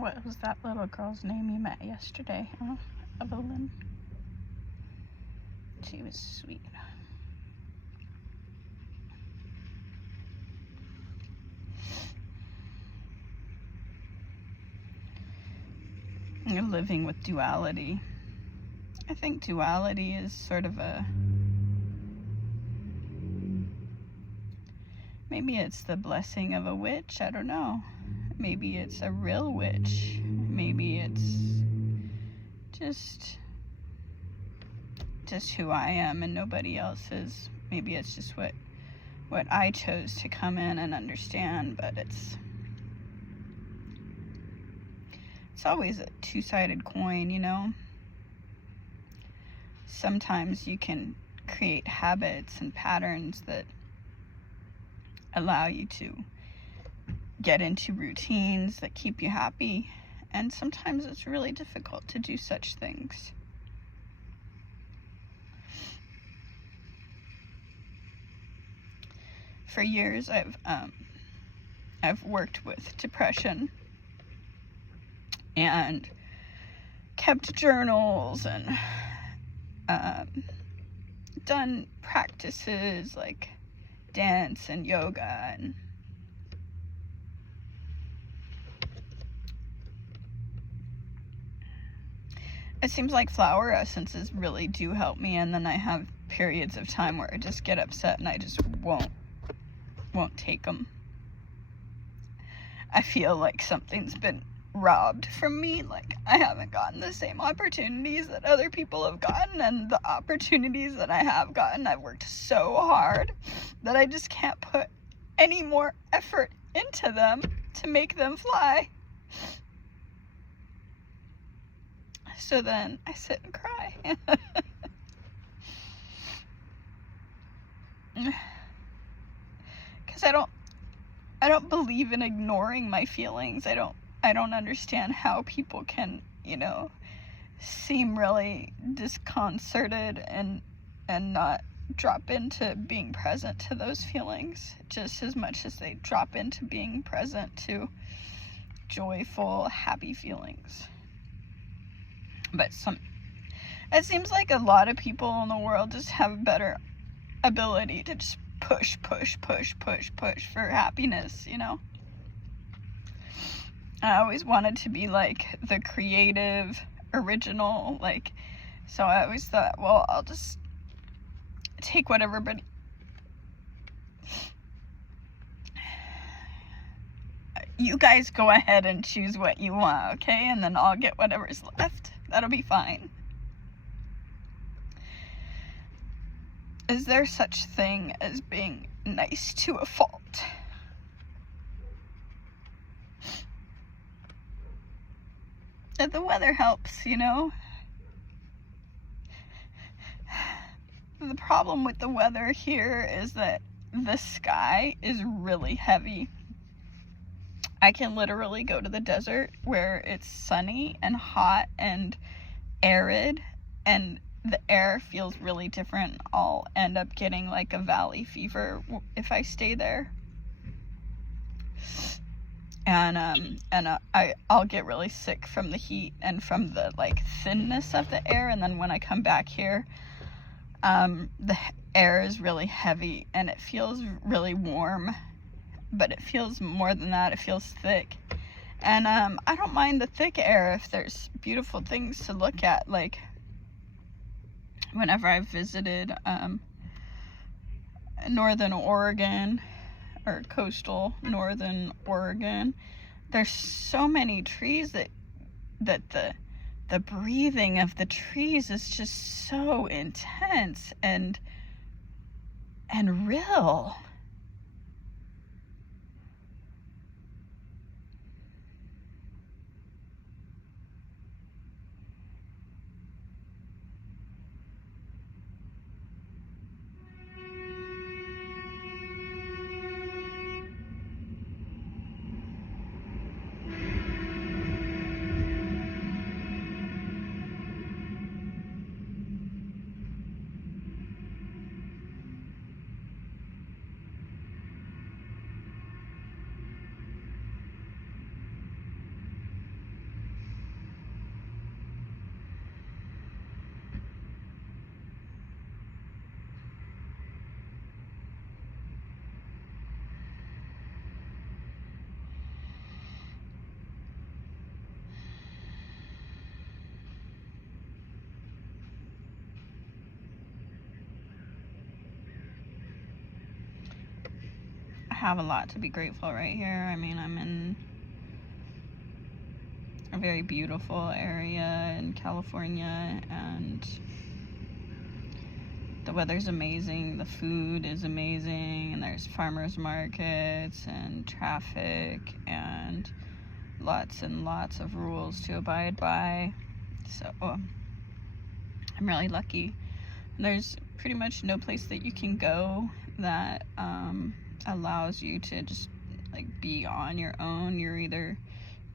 What was that little girl's name you met yesterday? Evelyn. She was sweet. You're living with duality. I think duality is sort of maybe it's the blessing of a witch, I don't know. Maybe it's a real witch. Maybe it's just who I am and nobody else is. Maybe it's just what I chose to come in and understand, but it's always a two-sided coin, you know? Sometimes you can create habits and patterns that allow you to get into routines that keep you happy, and sometimes it's really difficult to do such things. For years, I've worked with depression and kept journals and done practices like dance and yoga, and it seems like flower essences really do help me, and then I have periods of time where I just get upset and I just won't take them. I feel like something's been robbed from me, like I haven't gotten the same opportunities that other people have gotten, and the opportunities that I have gotten, I've worked so hard that I just can't put any more effort into them to make them fly. So then I sit and cry. Because I don't believe in ignoring my feelings. I don't understand how people can, seem really disconcerted and not drop into being present to those feelings just as much as they drop into being present to joyful, happy feelings. But it seems like a lot of people in the world just have a better ability to just push for happiness, I always wanted to be like the creative, original, so I always thought, well, I'll just take what everybody... You guys go ahead and choose what you want, okay? And then I'll get whatever's left. That'll be fine. Is there such thing as being nice to a fault? The weather helps, The problem with the weather here is that the sky is really heavy. I can literally go to the desert where it's sunny and hot and arid, and the air feels really different. I'll end up getting like a valley fever if I stay there. And I'll get really sick from the heat and from the thinness of the air, and then when I come back here, the air is really heavy and it feels really warm, but it feels more than that, it feels thick. And I don't mind the thick air if there's beautiful things to look at. Like whenever I've visited northern Oregon or coastal northern Oregon, there's so many trees that the breathing of the trees is just so intense and real. have a lot to be grateful right here. I mean, I'm in a very beautiful area in California, and the weather's amazing, the food is amazing, and there's farmers markets and traffic and lots and lots of rules to abide by. So I'm really lucky. There's pretty much no place that you can go that allows you to just like be on your own. You're either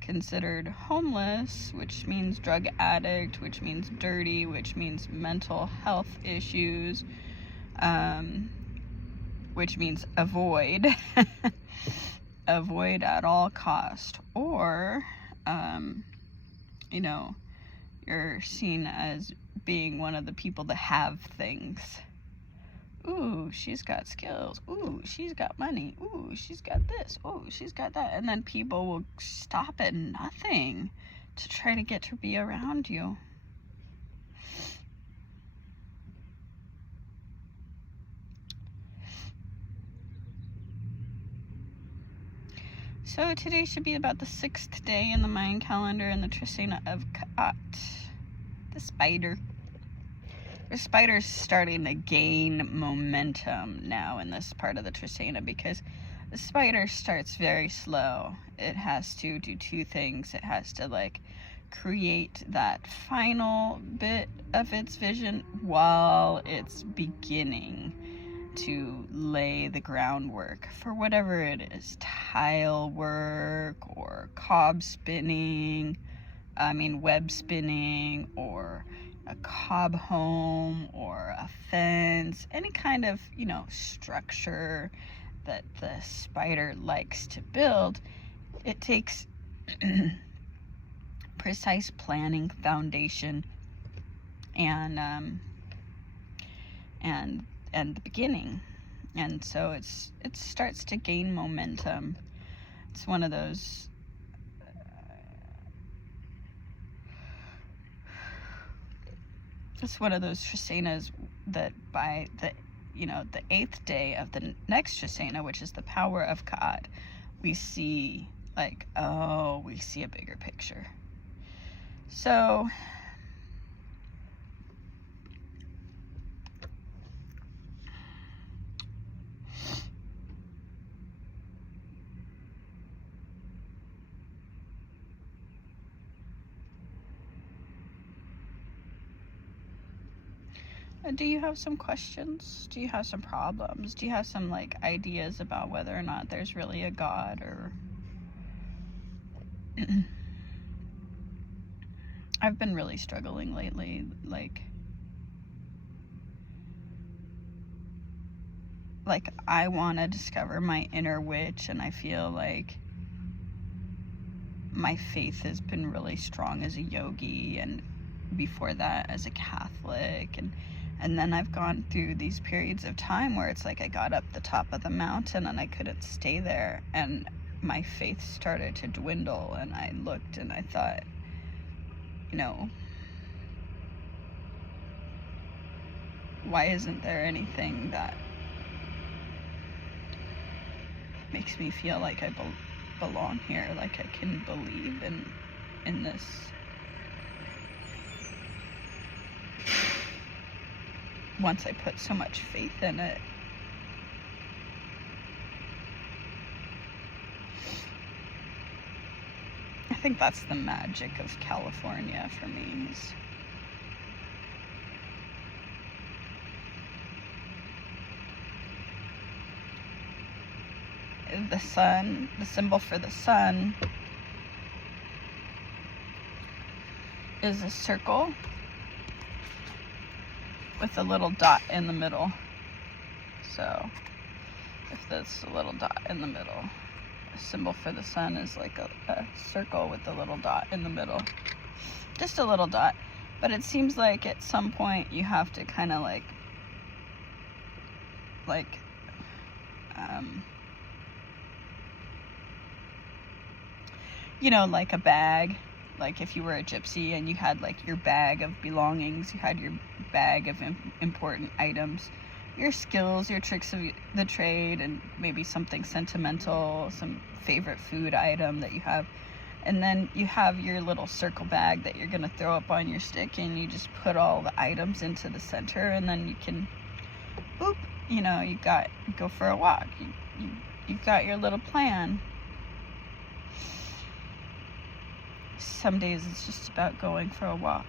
considered homeless, which means drug addict, which means dirty, which means mental health issues, which means avoid avoid at all cost, or you know, you're seen as being one of the people that have things. Ooh, she's got skills. Ooh, she's got money. Ooh, she's got this. Ooh, she's got that. And then people will stop at nothing to try to get to be around you. So today should be about the 6th day in the Mayan calendar in the Trisena of Ka'at. The spider. The spider's starting to gain momentum now in this part of the Trisena, because the spider starts very slow. It has to do two things. It has to like create that final bit of its vision while it's beginning to lay the groundwork for whatever it is, tile work or web spinning, or a cob home or a fence, any kind of, structure that the spider likes to build. It takes precise planning, foundation, and the beginning. And so it starts to gain momentum. It's one of those Trisenas that by the 8th day of the next Trisena, which is the power of Ka'at, we see a bigger picture. So do you have some questions? Do you have some problems? Do you have some ideas about whether or not there's really a God? Or I've been really struggling lately, I want to discover my inner witch, and I feel like my faith has been really strong as a yogi, and before that as a Catholic, and then I've gone through these periods of time where it's like I got up the top of the mountain and I couldn't stay there, and my faith started to dwindle, and I looked and I thought, why isn't there anything that makes me feel like I belong here, like I can believe in this once I put so much faith in it. I think that's the magic of California for me. The sun, the symbol for the sun is a circle with a little dot in the middle. So if there's a little dot in the middle, a symbol for the sun is like a circle with a little dot in the middle. Just a little dot. But it seems like at some point you have to kind of like a bag. Like if you were a gypsy and you had your bag of belongings, you had your bag of important items, your skills, your tricks of the trade, and maybe something sentimental, some favorite food item that you have. And then you have your little circle bag that you're going to throw up on your stick, and you just put all the items into the center, and then you can, boop, you know, go for a walk. You've got your little plan. Some days it's just about going for a walk.